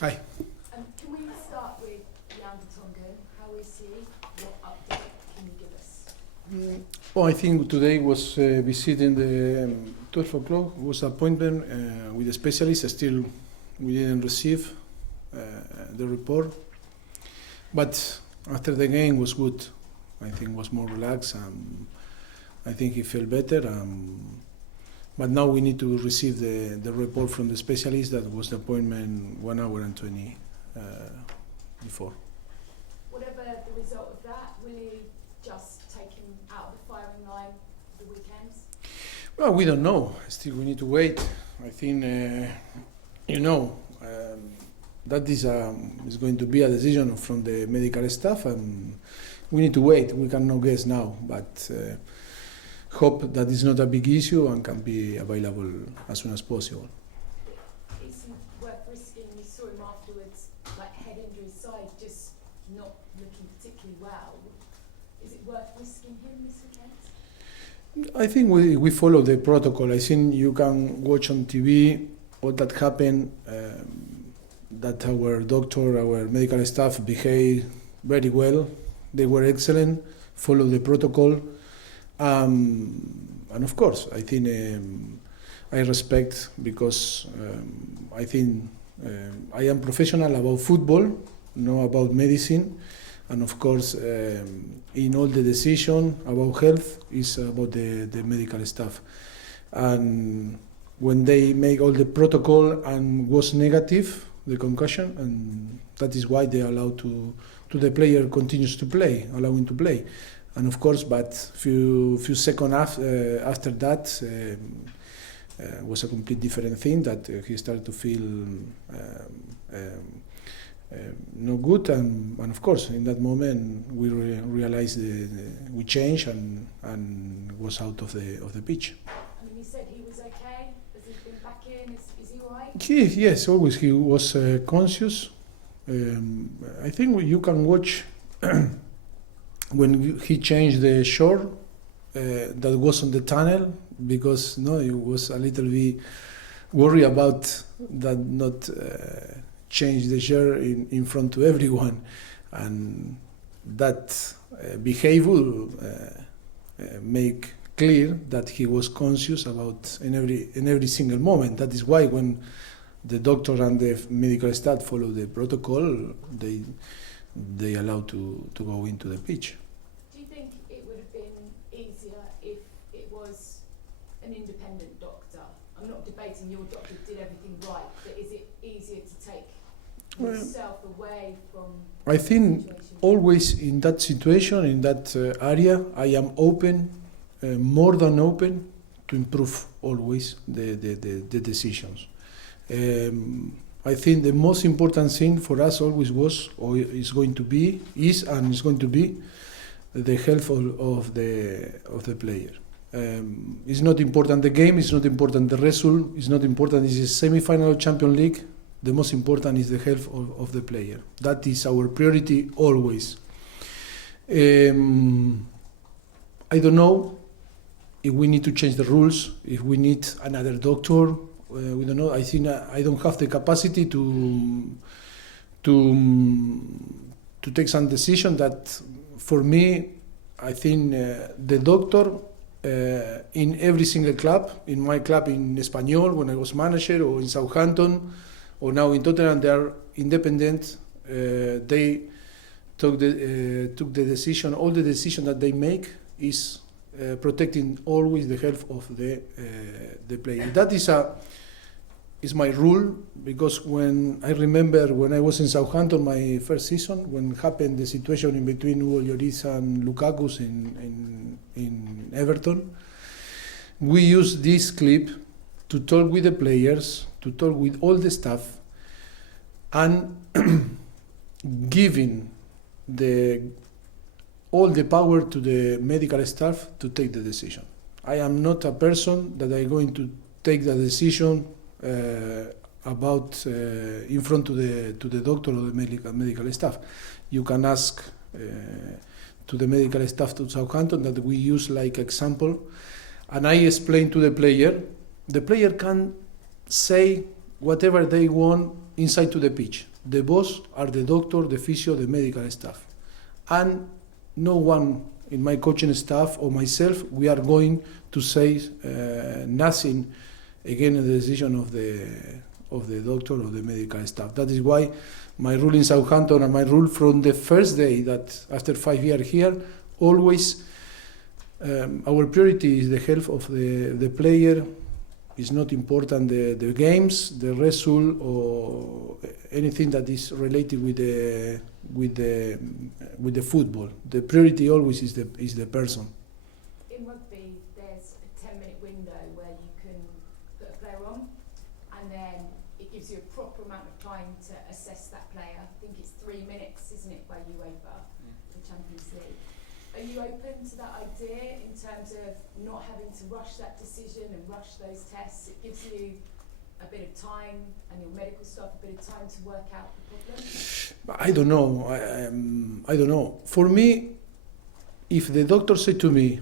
Hi. Can we start with Jan Tongan? How is he? What update can you give us? Well, I think today was visiting the 12 o'clock was appointment with a specialist. Still, we didn't receive the report, but after the game was good. I think was more relaxed. I think he felt better. But now we need to receive the report from the specialist. That was the appointment 1 hour and 20 before. Whatever the result of that, will you just take him out of the firing line the weekends? Well, we don't know. Still, we need to wait. I think, that is going to be a decision from the medical staff, and we need to wait. We cannot guess now, but hope that it's not a big issue and can be available as soon as possible. It's worth risking. We saw him afterwards, like head injury side, just not looking particularly well. Is it worth risking him this weekend? I think we follow the protocol. I think you can watch on TV what that happened, that our doctor, our medical staff behaved very well. They were excellent, follow the protocol. And of course, I think I respect, because I think I am professional about football, not about medicine. And of course, in all the decision about health is about the medical staff. And when they make all the protocol and was negative, the concussion, and that is why they allow to the player continues to play, allow him to play. And of course, but few seconds after that was a complete different thing, that he started to feel no good, and of course in that moment we realized we changed and was out of the pitch. I mean, you said he was okay. Has he been back in? Is he all right? Yes, always he was conscious. I think you can watch when he changed the short that was on the tunnel, because he was a little bit worried about that not change the shirt in front to everyone, and that behavior make clear that he was conscious about in every single moment. That is why when the doctor and the medical staff follow the protocol, they allow to go into the pitch. Do you think it would have been easier if it was an independent doctor? I'm not debating your doctor did everything right, but is it easier to take yourself away from I think the situation? Always in that situation, in that area, I am open, more than open, to improve always the decisions. I think the most important thing for us always was, or is going to be, the health of the player. It's not important the game, it's not important the result, it's not important it's a semi-final of Champions League. The most important is the health of the player. That is our priority always. I don't know if we need to change the rules, if we need another doctor. We don't know. I think I don't have the capacity to take some decision. That for me, I think the doctor in every single club, in my club in Espanyol when I was manager, or in Southampton, or now in Tottenham, they are independent. They took the decision. All the decision that they make is protecting always the health of the player. That is my rule, because when I remember when I was in Southampton my first season, when happened the situation in between Hugo Lloris and Lukaku in Everton, we used this clip to talk with the players, to talk with all the staff, and giving all the power to the medical staff to take the decision. I am not a person that I'm going to take the decision about in front to the doctor or the medical staff. You can ask to the medical staff to Southampton that we use like example, and I explain to the player. The player can say whatever they want inside to the pitch. The boss are the doctor, the physio, the medical staff. And no one in my coaching staff or myself, we are going to say nothing against the decision of the doctor or the medical staff. That is why my rule in Southampton and my rule from the first day that after 5 years here, always our priority is the health of the player. It's not important the games, the result, or anything that is related with the football. The priority always is the person. In rugby, there's a 10-minute window where you can put a player on, and then it gives you a proper amount of time to assess that player. I think it's 3 minutes, isn't it, by UEFA for Champions League. Are you open to that idea in terms of not having to rush that decision and rush those tests? It gives you a bit of time and your medical staff a bit of time to work out the problem? I don't know. I don't know. For me, if the doctor say to me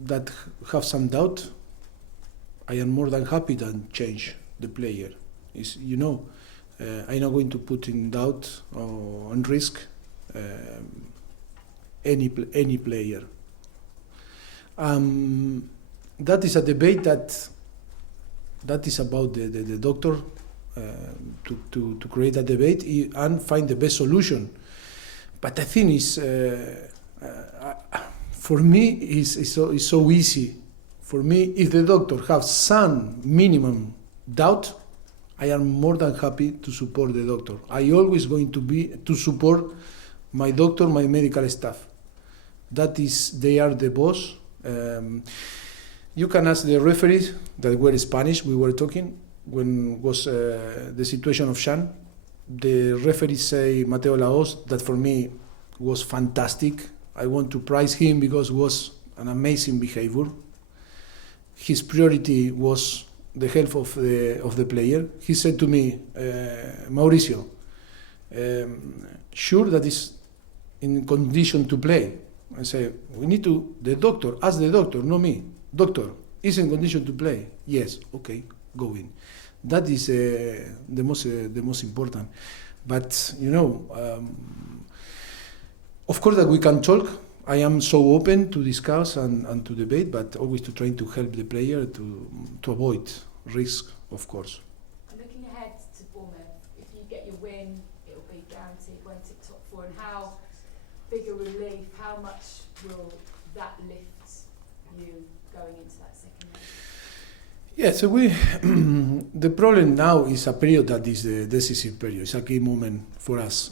that have some doubt, I am more than happy to change the player. Is I'm not going to put in doubt or on risk any player. That is a debate that is about the doctor to create a debate and find the best solution. But I think for me it's so easy. For me, if the doctor has some minimum doubt, I am more than happy to support the doctor. I always going to support my doctor, my medical staff. They are the boss. You can ask the referees that were Spanish, we were talking, when was the situation of Shan. The referees say, Mateo Laos, that for me was fantastic. I want to praise him because it was an amazing behavior. His priority was the health of the player. He said to me, Mauricio, sure that is in condition to play. I say, ask the doctor, not me. Doctor, is in condition to play? Yes, okay, go in. That is the most important. But of course that we can talk. I am so open to discuss and to debate, but always to try to help the player to avoid risk, of course. Looking ahead to Bournemouth, if you get your win, it will be guaranteed, won't it, top four? And how big a relief, how much will that lift you going into that second leg? Yeah, so the problem now is a period that is the decisive period. It's a key moment for us.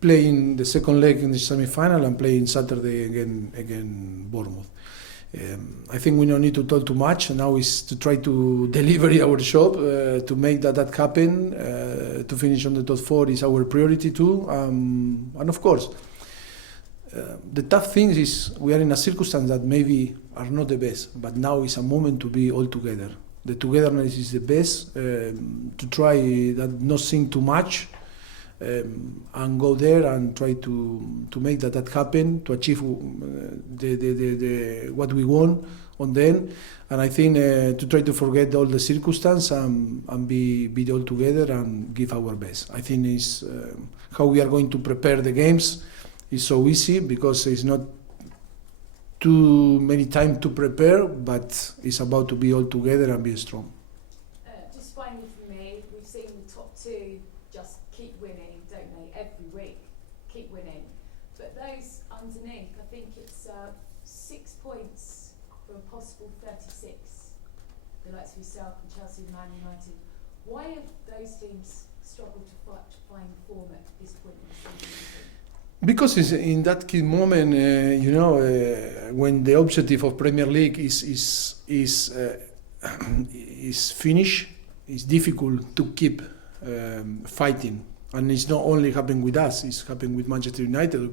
Playing the second leg in the semi-final and playing Saturday again Bournemouth. I think we don't need to talk too much. Now is to try to deliver our job, to make that happen. To finish on the top four is our priority too. And of course, the tough thing is we are in a circumstance that maybe are not the best, but now is a moment to be all together. The togetherness is the best, to try that not think too much, and go there and try to make that happen, to achieve the what we want on the end. And I think to try to forget all the circumstances and be all together and give our best. I think is how we are going to prepare the games. It's so easy because it's not too many time to prepare, but it's about to be all together and be strong. Just finally for me, we've seen the top two just keep winning, don't they, every week, keep winning. But those underneath, I think it's 6 points from possible 36, the likes of yourself and Chelsea and Man United. Why have those teams struggled to find form at this point in the season? Because it's in that key moment, when the objective of Premier League is finished, it's difficult to keep fighting. And it's not only happening with us; it's happening with Manchester United,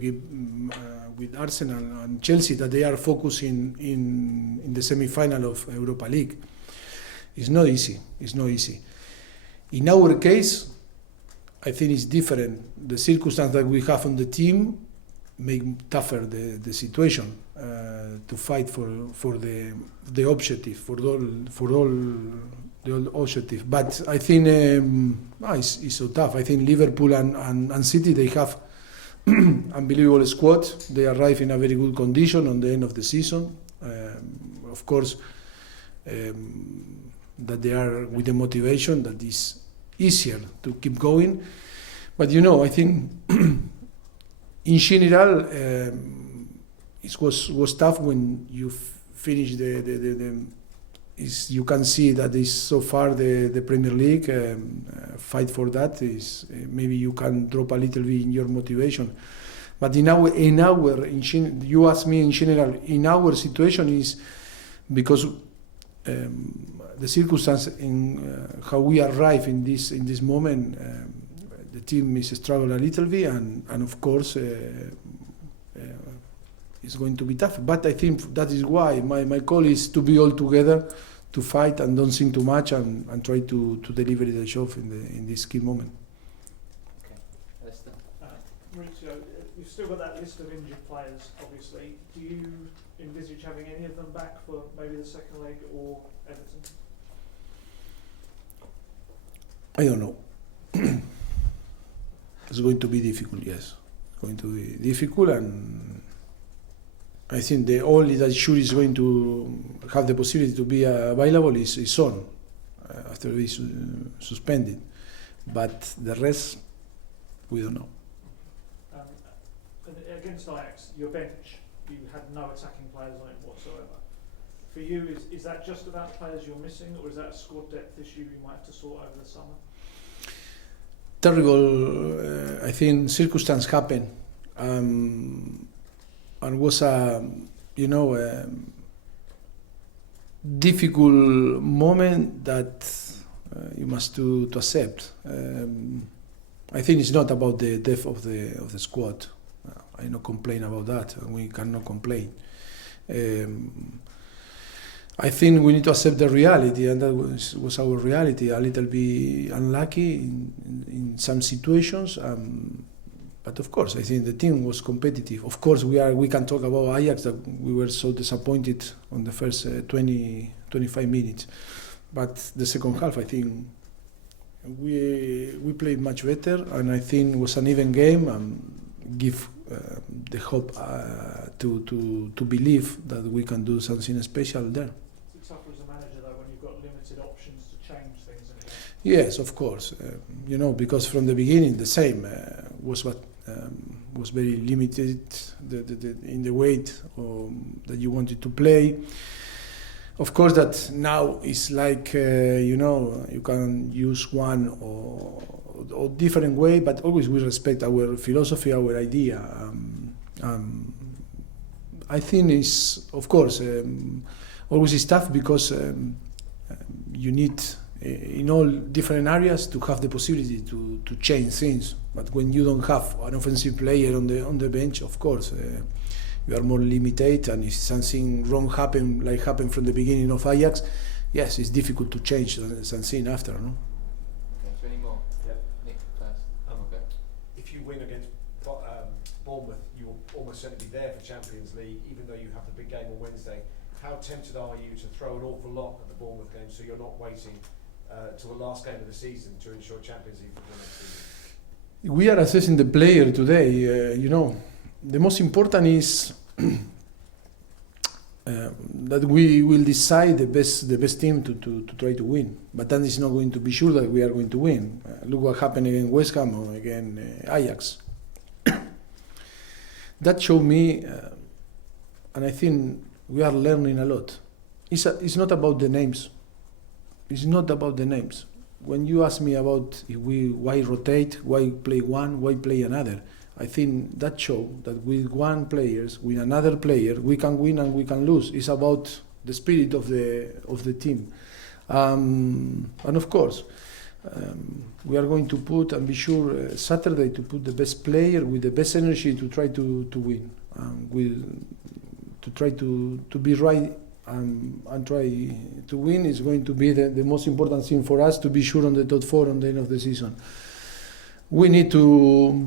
with Arsenal and Chelsea, that they are focusing in the semi-final of Europa League. It's not easy. It's not easy. In our case, I think it's different. The circumstance that we have on the team make tougher the situation to fight for the objective, for all objective. But I think it's so tough. I think Liverpool and City, they have unbelievable squad. They arrive in a very good condition on the end of the season. Of course, that they are with the motivation that is easier to keep going. But I think in general it was tough when you finish you can see that is so far the Premier League fight for that is maybe you can drop a little bit in your motivation. But you ask me in general, in our situation is because the circumstance in how we arrive in this moment, the team is struggle a little bit, and of course it's going to be tough. But I think that is why my call is to be all together, to fight and don't think too much, and try to deliver the show in this key moment. Okay, Esther. Mauricio, you've still got that list of injured players, obviously. Do you envisage having any of them back for maybe the second leg or Everton? I don't know. It's going to be difficult, yes. It's going to be difficult, and I think the only that sure is going to have the possibility to be available is Son after being suspended. But the rest, we don't know. Against Ajax, your bench, you had no attacking players on it whatsoever. For you, is that just about the players you're missing, or is that a squad depth issue you might have to sort over the summer? Terrible, I think, circumstance happened, and was a difficult moment that you must to accept. I think it's not about the depth of the squad. I don't complain about that, and we cannot complain. I think we need to accept the reality, and that was our reality. A little bit unlucky in some situations, but of course, I think the team was competitive. Of course, we can talk about Ajax that we were so disappointed on the first 20-25 minutes, but the second half, I think we played much better, and I think it was an even game, and give the hope to believe that we can do something special there. It's tougher as a manager though when you've got limited options to change things. Yes, of course. Because from the beginning the same was very limited in the weight that you wanted to play. Of course, that now is like you can use one or different way, but always we respect our philosophy, our idea. I think is, of course, always is tough because you need in all different areas to have the possibility to change things. But when you don't have an offensive player on the bench, of course, you are more limited. And if something wrong happened from the beginning of Ajax, yes, it's difficult to change something after, no? Okay, so any more? Yeah. Nick first. Okay. If you win against Bournemouth, you will almost certainly be there for Champions League, even though you have the big game on Wednesday. How tempted are you to throw an awful lot at the Bournemouth game so you're not waiting till the last game of the season to ensure Champions League football next season? We are assessing the player today. The most important is that we will decide the best team to try to win. But that is not going to be sure that we are going to win. Look what happened against West Ham or against Ajax. That showed me, and I think we are learning a lot. It's not about the names. It's not about the names. When you ask me about why rotate, why play one, why play another, I think that shows that with one player, with another player, we can win and we can lose. It's about the spirit of the team, and of course, we are going to put and be sure Saturday to put the best player with the best energy to try to win, to try to be right. And try to win is going to be the most important thing for us to be sure on the top four on the end of the season. We need to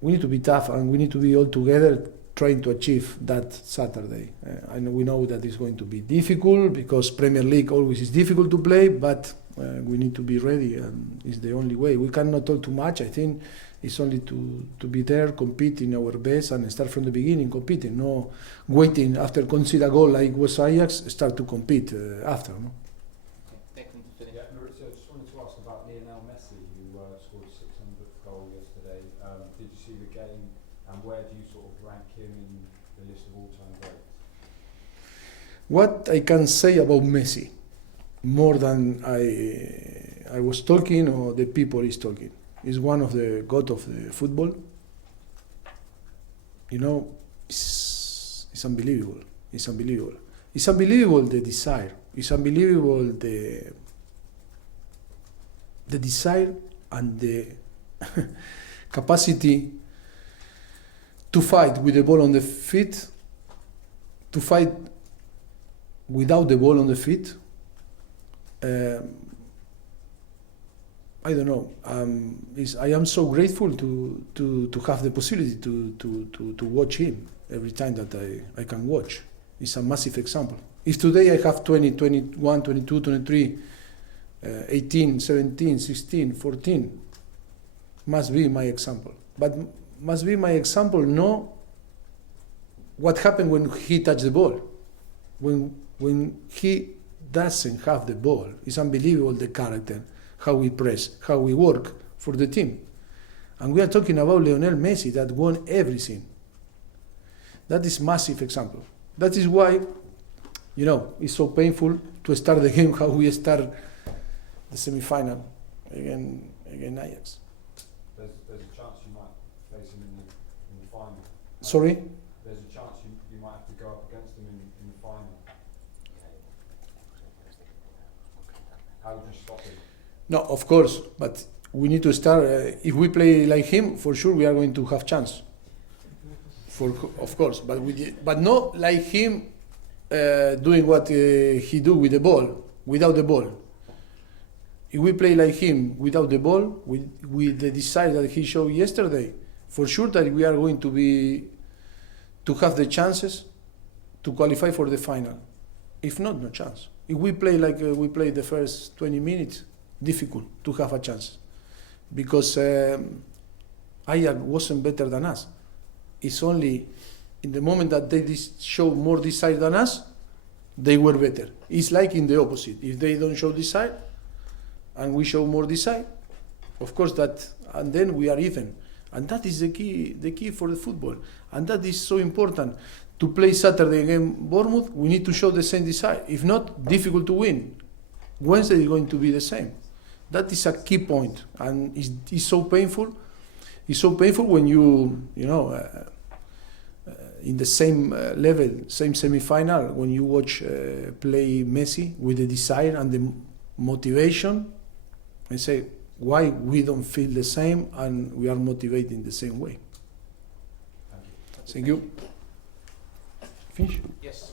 be tough and we need to be all together trying to achieve that Saturday. I know we know that it's going to be difficult because Premier League always is difficult to play, but we need to be ready, and it's the only way. We cannot talk too much. I think it's only to be there, compete in our best, and start from the beginning competing. No waiting after concede a goal like was Ajax, start to compete after. No? Okay, Declan to finish. Yeah, Mauricio, I just wanted to ask about Lionel Messi, who scored his 600th goal yesterday. Did you see the game, and where do you sort of rank him in the list of all-time greats? What I can say about Messi, more than I was talking or the people is talking, is one of the god of the football. You know, it's unbelievable. It's unbelievable. It's unbelievable the desire. It's unbelievable the desire and the capacity to fight with the ball on the feet, to fight without the ball on the feet. I don't know. I am so grateful to have the possibility to watch him every time that I can watch. It's a massive example. If today I have 20, 21, 22, 23, 18, 17, 16, 14, must be my example. But must be my example, no what happened when he touched the ball. When he doesn't have the ball, it's unbelievable the character, how we press, how we work for the team. And we are talking about Lionel Messi that won everything. That is massive example. That is why, you know, it's so painful to start the game how we start the semi-final against Ajax. There's a chance you might face him in the final. Sorry? There's a chance you might have to go up against him in the final. How would you stop him? No, of course, but we need to start. If we play like him, for sure we are going to have chance. Of course, but not like him doing what he do with the ball, without the ball. If we play like him without the ball, with the desire that he showed yesterday, for sure that we are going to have the chances to qualify for the final. If not, no chance. If we play like we played the first 20 minutes, difficult to have a chance, because Ajax wasn't better than us. It's only in the moment that they show more desire than us, they were better. It's like in the opposite. If they don't show desire, and we show more desire, of course that, and then we are even. And that is the key for the football. And that is so important. To play Saturday against Bournemouth, we need to show the same desire. If not, difficult to win. Wednesday is going to be the same. That is a key point, and it's so painful. It's so painful when you in the same level, same semi-final, when you watch play Messi with the desire and the motivation, and say why we don't feel the same and we are motivating the same way. Thank you. Finish? Yes.